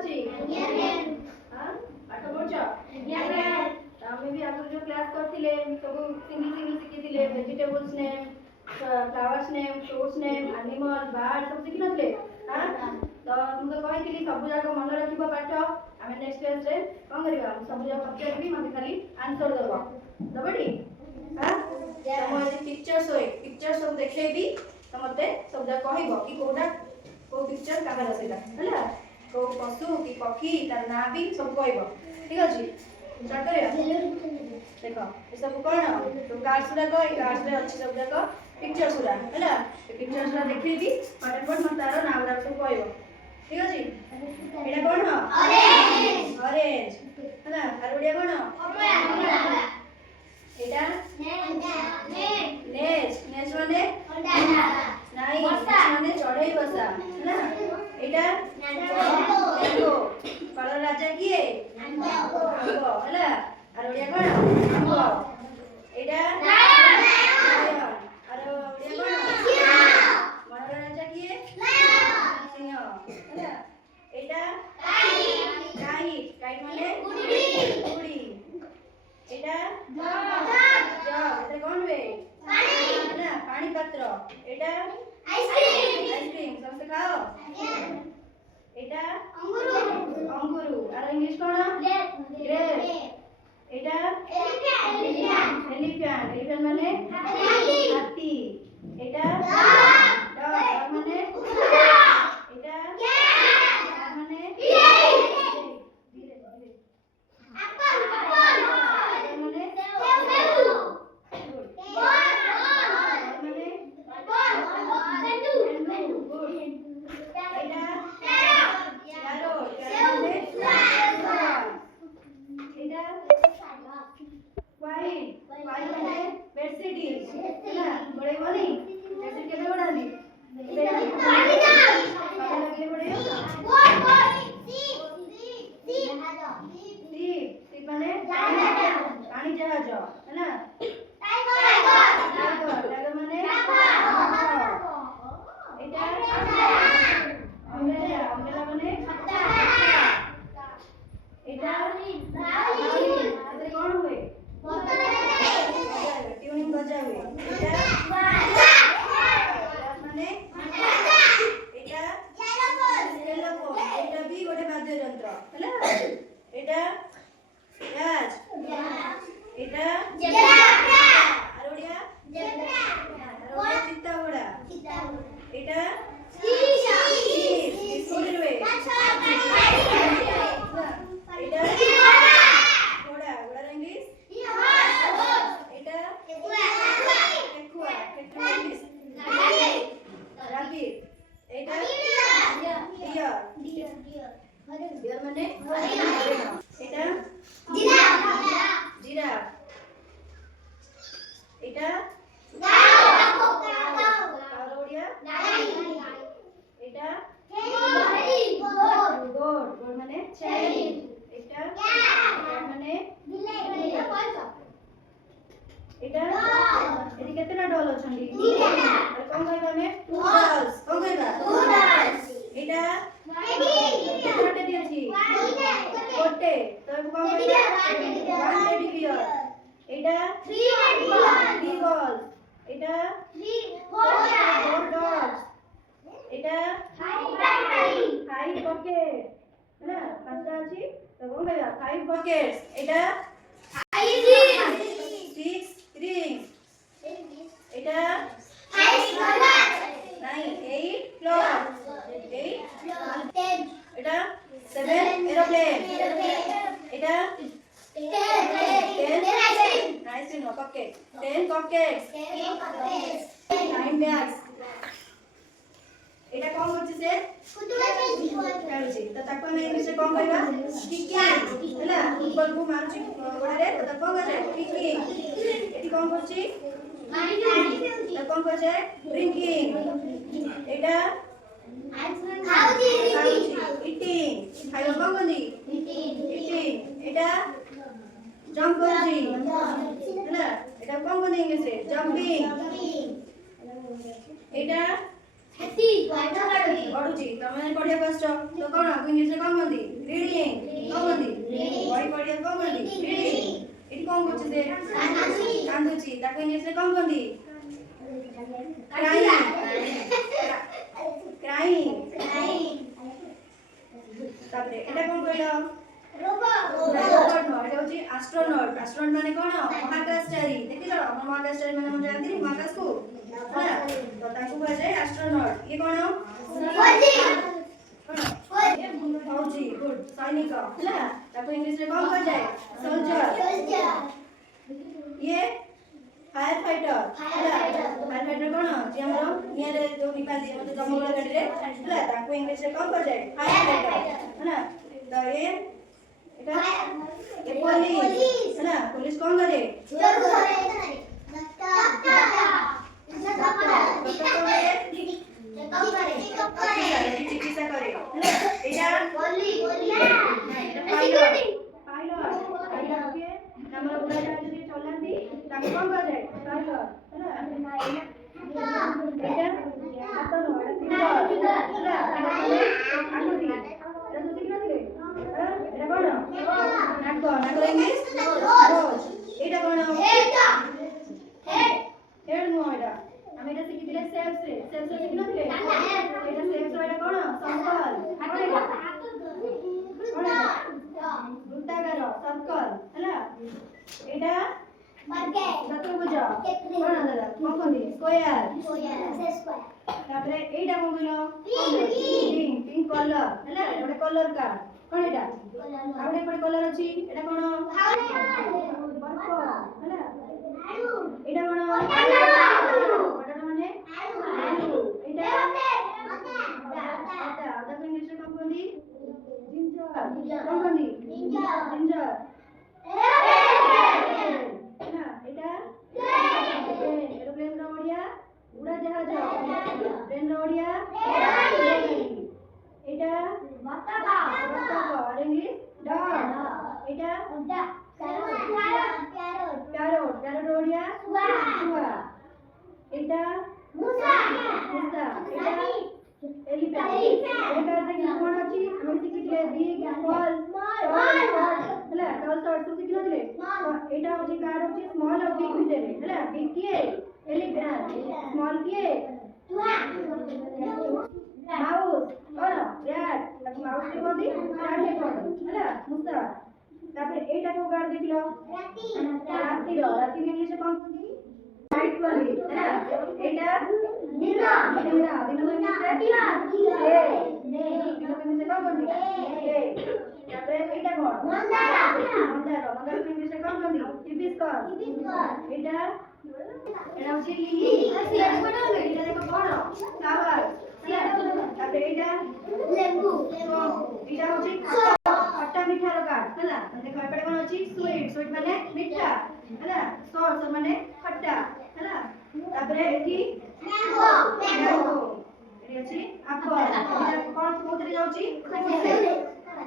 ଅଛି? ପାଠ ପଢୁଛ? ଆମେ ବି ଆଗରୁ ଯୋଉ କ୍ଲାସ କରିଥିଲେ ସବୁ ସିଙ୍ଗଲ ସିଙ୍ଗଲ ଶିଖିଥିଲେ vegetables name, flowers name, fruits name, animal, bird ସବୁ ଶିଖିନଥିଲେ? ତ ମୁଁ ତ କହିଥିଲି ସବୁ ଯାକ ମନେ ରଖିବ ପାଠ। ଆମେ ନେକ୍ସଟ କ୍ଲାସରେ କ'ଣ କରିବା? ସବୁ ଯାକ ପଚାରିବି, ମତେ ଖାଲି ଆନ୍ସର ଦବଟି? ମୁଁ ଆଜି ପିକ୍ଚର ସବୁ ଦେଖେଇବି, ତ ମତେ ସବୁ ଯାକ କହିବ କି କୋଉ ପିକ୍ଚର କାହାର ସେଇଟା ହେଲା, କୋଉ ପଶୁ କି ପକ୍ଷୀ ତାର ନାଁ ବି ସବୁ କହିବ। ଠିକ ଅଛି, ଷ୍ଟାର୍ଟ କରିବା। ଦେଖ ଏସବୁ କ'ଣ ସବୁ କାର୍ଡସ୍ ଗୁଡାକ, ଏଇ କାର୍ଡସରେ ଅଛି ସବୁ ଯାକ ପିକ୍ଚର୍ସ ଗୁଡା ହେଲା। ଏ ପିକ୍ଚର୍ସ ଗୁଡା ଦେଖେଇବି, ଫଟାଫଟ ମତେ ତାର ନାଁ ଗୁଡାକ ସବୁ କହିବ। ଠିକ ଅଛି, ଏଇଟା କ'ଣ? ଅରେଞ୍ଜ ହେଲା। ଆର ଓଡ଼ିଆ କ'ଣ? ଏଇଟା ନେଜ ମାନେ ନାଇଁ, ମାନେ ଚଢେଇ ବସା ହେଲା। ଏଇଟା ମ୍ୟାଙ୍ଗୋ, ଫଳର ରାଜା କିଏ? ଆମ୍ବ ହେଲା। ଆର ଓଡ଼ିଆ କ'ଣ? ଆମ୍ବ। ଏଇଟା ଲାୟନ, ଆର ଓଡ଼ିଆ କ'ଣ? ବଣର ରାଜା କିଏ? ସିଂହ ହେଲା। ଏଇଟା କାଇଟ୍ ମାନେ ଉଡ଼ି। ଏଇଟା ଜଗ, କ'ଣ ହୁଏ? ହେଲା, ପାଣି ପାତ୍ର। ଏଇଟା ଆଇସ୍କ୍ରିମ, ସମସ୍ତେ ଖାଅ। ଏଇଟା ଅଙ୍ଗୁରୁ, ଆର ଇଂଲିଶ କ'ଣ? ଗ୍ରେପ୍। ଏଇଟା ଏଲିଫ୍ୟାଣ୍ଟ ମାନେ ହାତୀ। ଏଇଟା ଡଗ ମାନେ ଏଇଟା ମାନେ ପାଣି ଜାହାଜ ହେଲା। টাইগার মানে এটা আমব্রেলা মানে এটা এতে কোন हुए? টিউনিং बजा हुए। এটা মানে এটা টেলিফোন, এটা भी गोटे वाद्य यंत्र ହେଲା। এটা গাছ, এটা আর ওড়িয়া চিত্তা ঘোড়া। এটা ঘোড়ার ইংলিশ। এটা রাবিট। এটা ডিয়ার মানে এটা জিরাফ। এটা এটা গোট মানে ছাগল। এটা মানে এটা এটি কেতেটা ডল অছন্তি? আর কোন কইবা আমি? Two dolls. কোন কইবা? Two dolls. এটা কেতেটা দিয়েছি? গোটে। তো কোন কইবা? One teddy bear. এটা থ্রি বল। এটা ফোর ডগস। এটা ফাইভ পকেট না, পাঁচটা আছে তো কোন কইবা? Five pockets. এটা সিক্স রিংস। এটা নাই, এইট ক্লক। এটা সেভেন এরোপ্লেন। এটা 10 cupcakes, 9 bags. এটা কোন হচ্ছে সে? খেলুছি। তো তাকে আমি ইংলিশে কোন কইবা? কিকিং ହେଲା। ফুটবলକୁ ମାରୁଛି ଗୋଡ଼ରେ, ତ ତାକୁ কোন କୁହାଯାଏ? কিকিং। ଏଠି কোন করছি? ତ কোন କୁହାଯାଏ? ଡ୍ରିଙ୍କିଂ। এটা ইটিং, ଖାଇବା কোন କହନ୍ତି? ইটিং। এটা জম্প করছি ହେଲା, এটা কোন কহନ୍ତି ইংলিশে? জম্পিং। এটা ପଢୁଛି ତମେ ପଢିବା କଷ୍ଟ ତ କଣ ଇଂଲିଶରେ କଣ କହନ୍ତି ରିଡିଂ କଣ କହନ୍ତି ବହି ପଢିବା କଣ କହନ୍ତି ରିଡିଂ ଏଠି କଣ କରୁଛି ସେ କାନ୍ଦୁଛି ତାକୁ ଇଂଲିଶରେ କଣ କହନ୍ତି କ୍ରାଇଂ କ୍ରାଇଂ ତାପରେ ଏଟା କଣ କହିଲ ରୋବଟ ନୁହଁ ଏଟା ହଉଛି ଆଷ୍ଟ୍ରୋନଟ୍ ଆଷ୍ଟ୍ରୋନଟ୍ ମାନେ କଣ ମହାକାଶଚାରୀ ଦେଖିଛ ଆମ ମହାକାଶଚାରୀ ମାନେ ଆମେ ଯାଆନ୍ତି ମହାକାଶକୁ ହେଲା ତ ତାଙ୍କୁ କୁହାଯାଏ ଆଷ୍ଟ୍ରୋନଟ୍ ଇଏ କଣ ଫୌଜି ଗୁଡ୍ ସୈନିକ ହେଲା ତାକୁ ଇଂଲିଶରେ କଣ କୁହାଯାଏ ସୋଲଜର ଇଏ फायर फाइटर ହେଲା फायर फाइटर କଣ ଯେ ଆମର ନିଆଁରେ ଯୋଉ ନିଭାନ୍ତି ଆମର ଜମଗଳ ଗାଡିରେ ହେଲା ତାକୁ ଇଂଲିଶରେ କଣ କୁହାଯାଏ फायर फाइटर ହେଲା ତ এটা पुलिस ହେଲା पुलिस କଣ କରେ চিকিৎসা করে ହେଲା এটা ପାଇଲଟ କିଏ ଆମର ଉଡାଜାହାଜ ଯିଏ ଚଲାନ୍ତି ତାକୁ କଣ କୁହାଯାଏ ପାଇଲଟ ହେଲା ଏଇଟା ହାତ ନୁହଁ ଏଇଟା ହେଲା ଏଇଟା କଣ ନାକ ନାକର ଇଂଲିଶ ନୋଜ୍ ଏଇଟା କଣ ହେଡ୍ ନୁହଁ ଏଇଟା ଆମେ ଏଇଟା ଶିଖିଥିଲେ ସେପ୍ସରେ ଶିଖିନଥିଲେ ଏଇଟା ସେପ୍ସ ଏଇଟା କଣ ସର୍କଲ ବୃତ୍ତାକାର ସର୍କଲ ହେଲା ଏଇଟା ଚତୁର୍ଭୁଜ କଣ ଦାଦା କଣ କହନ୍ତି ସ୍କୋୟାର ତାପରେ ଏଇଟା କଣ କହିଲ ପିଙ୍କ କଲର ହେଲା ଗୋଟେ କଲର କାର୍ଡ କଣ ଏଇଟା ଆଉ ଗୋଟେ ଏପଟେ କଲର ଅଛି ଏଇଟା କଣ ପର୍ପଲ ହେଲା ଏଇଟା କଣ ବଟନ ମାନେ ଏଇଟା ତାକୁ ଇଂଲିଶରେ କଣ କହନ୍ତି ଜିଞ୍ଜର କଣ କହନ୍ତି ଜିଞ୍ଜର ହେଲା ଏଇଟା ଏରୋପ୍ଲେନ ର ଓଡ଼ିଆ ଉଡାଜାହାଜ ଟ୍ରେନ ର ଓଡ଼ିଆ ଏଇଟା ବତକ আর ইংলিশ ডগ এটা প্যারট প্যারট ওড়িয়া শুয়া এটা মুসা এটা এলিফ্যান্ট এটা দেখি কোন আছে আমি শিখিলে বিগ স্মল ହେଲା ଟଲ୍ ସର୍ଟ ସବୁ ଶିଖିନଥିଲେ ଏଇଟା ହଉଛି କାର୍ଡ ହଉଛି ସ୍ମଲ୍ ଆଉ ବିଗ୍ ଭିତରେ ହେଲା ବିଗ୍ କିଏ ଏଲିଫ୍ୟାଣ୍ଟ ସ୍ମଲ୍ କିଏ ମାଉସ୍ କଣ rat ତାକୁ ମାଉସ୍ ରେ କହନ୍ତି rat ରେ କଣ ହେଲା ମୂଷା ତାପରେ ଏଇଟା କୋଉ କାର୍ଡ ଦେଖିଲ ରାତିର ଇଂଲିଶରେ କଣ କହନ୍ତି ନାଇଟ୍ କହନ୍ତି ହେଲା ଏଇଟା ଦିନ ଇଂଲିଶରେ କଣ କହନ୍ତି ତାପରେ ଏଇଟା କଣ ମନ୍ଦାର ଇଂଲିଶରେ କଣ କହନ୍ତି ହିବିସ୍କସ୍ ଏଇଟା ହଉଛି লিলি ଏଇଟା ଦେଖ କଣ ଫ୍ଲାୱାର ତାପରେ ଏଇଟା ଲେମ୍ବୁ ଏଇଟା ହଉଛି ଖଟା ମିଠାର କାର୍ଡ ହେଲା ଦେଖ ଏପଟେ କଣ ଅଛି ସୁଇଟ୍ ମାନେ ମିଠା ହେଲା ସସ୍ ମାନେ ଖଟା ହେଲା ତାପରେ ଏଠି ମ୍ୟାଙ୍ଗୋ ଏଠି ଅଛି ଆପଲ ଏଇଟା କଣ କୋଉଥିରେ ଯାଉଛି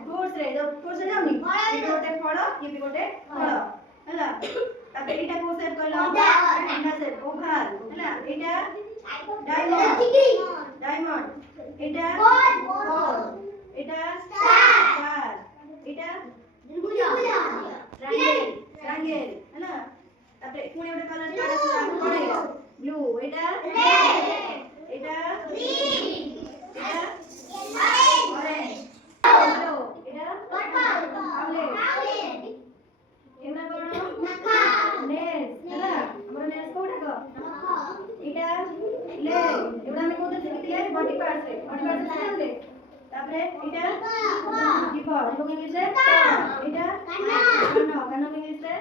ଫ୍ରୁଟ୍ସ ରେ ଯାଉନି ଏଇଟା ଗୋଟେ ଫଳ ଇଏ ବି ଗୋଟେ ଫଳ ହେଲା ତାପରେ ଏଇଟା କୋଉ ସେପ୍ କହିଲ ଅଣ୍ଡା ସେପ୍ ଓଭାଲ ହେଲା ଏଇଟା डायमंड এটা গোল এটা স্টার এটা ট্রায়াঙ্গেল ହେଲା তারপরে কোন একটা কালার কাটা আছে কোন এটা ব্লু এটা রেড এটা গ্রিন এটা অরেঞ্জ এটা পার্পল ভায়োলেট এগুলা কোন নাকা নেলস ହେଲା ଆମର নেলস কোଉଟା এটা লেগ এগুলা আমি কোথায় শিখিছিলে বডি পার্টস রে শিখিছিলে তারপরে এটা জিভ এবং ইংলিশে এটা কান ইংলিশে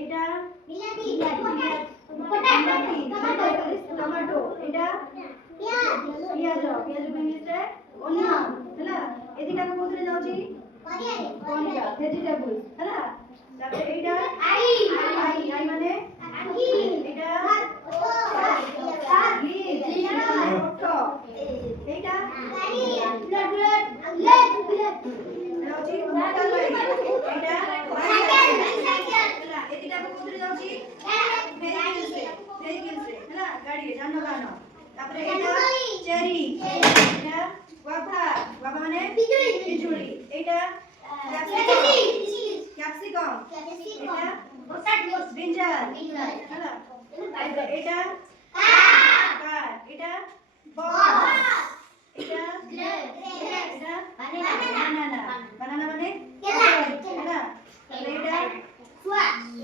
এটা বিলাতি টমেটো এটা পিঁয়াজ ইংলিশে অনিয়ন ହେଲା এদিকে আমি কোথায় যাচ্ছি পনির ভেজিটেবল ହେଲା তারপরে এইটা আই মানে এটা তারপরে এটা চেরি, এটা গুয়াভা, গুয়াভা মানে পিজুলি, এটা ক্যাপসিকাম, এটা ব্রিঞ্জাল, হ্যাঁ, এটা কার, এটা বক, এটা বানানা, বানানা মানে হ্যাঁ, তাহলে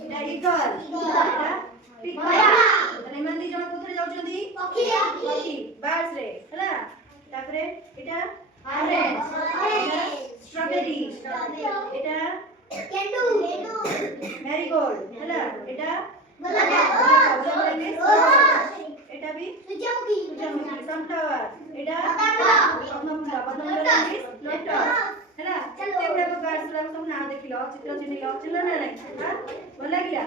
এটা ইগল, এটা পিকল, তাহলে এମାନେ ଦି ଜଣ କୋଉଥିରେ ଯାଉଛନ୍ତି ପକ୍ଷୀ, ବାର୍ଡସ୍ ରେ ହେଲା। ତାପରେ ଏଟା ଅରେଞ୍ଜ, ଏଟା ଷ୍ଟ୍ରବେରୀ, ଏଟା ମ୍ୟାରିଗୋଲ୍ଡ ହେଲା, ଏଟା ଗୋଲାପ, এটা ବି সূর্যমুখী, সনফ্লাওয়ার, এটা পদ্মফুল, পদ্মফুল লোটস ହେଲା। ଏତେ ଗୁଡ଼ାକ ବାର୍ଡସ୍ ଗୁଡ଼ାକ ସବୁ ନାଁ ଦେଖିଲ, ଚିତ୍ର ଚିହ୍ନିଲ, ଚିହ୍ନିଲ ନା ନାହିଁ? ଭଲ ଲାଗିଲା?